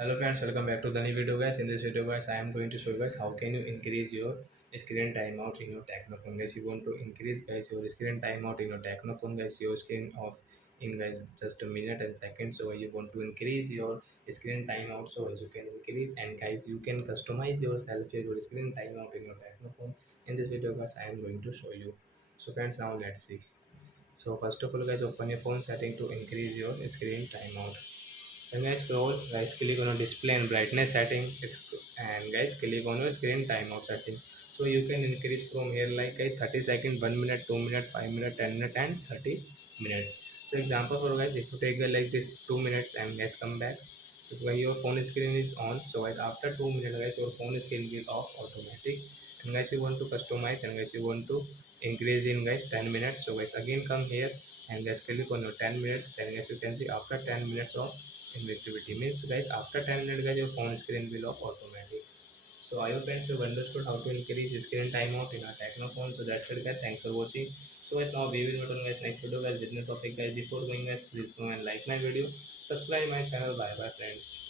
Hello friends, welcome back to the new video guys. In this video guys, I am going to show you guys how can you increase your screen timeout in your Tecno phone guys. You want to increase guys your screen timeout in your Tecno phone guys, your screen off in guys just a minute and second. So you want to increase your screen timeout, so as you can increase, and guys you can customize yourself your screen timeout in your Tecno phone. In this video guys, I am going to show you. So friends, now let's see. So first of all guys, open your phone setting to increase your screen timeout. Then guys scroll, guys click on a display and brightness setting, and guys click on your screen timeout setting. So you can increase from here like guys 30 second, 1 minute, 2 minute, 5 minute, 10 minute and 30 minutes. So example for guys, if you take like this 2 minutes and guys come back, if when your phone screen is on, so guys after 2 minutes guys your phone screen will off automatic. And guys you want to customize, and guys you want to increase in guys 10 minutes. So guys again come here and guys click on your 10 minutes. Then guys you can see after 10 minutes of inactivity means guys after 10 minutes guys your phone screen will off automatic. So I hope friends you've understood how to increase screen timeout in our Tecno phone. So that's it guys, thanks for watching. So guys, now we will meet on guys next video guys with new topic guys. Before going guys, please go and like my video, subscribe my channel. Bye bye friends.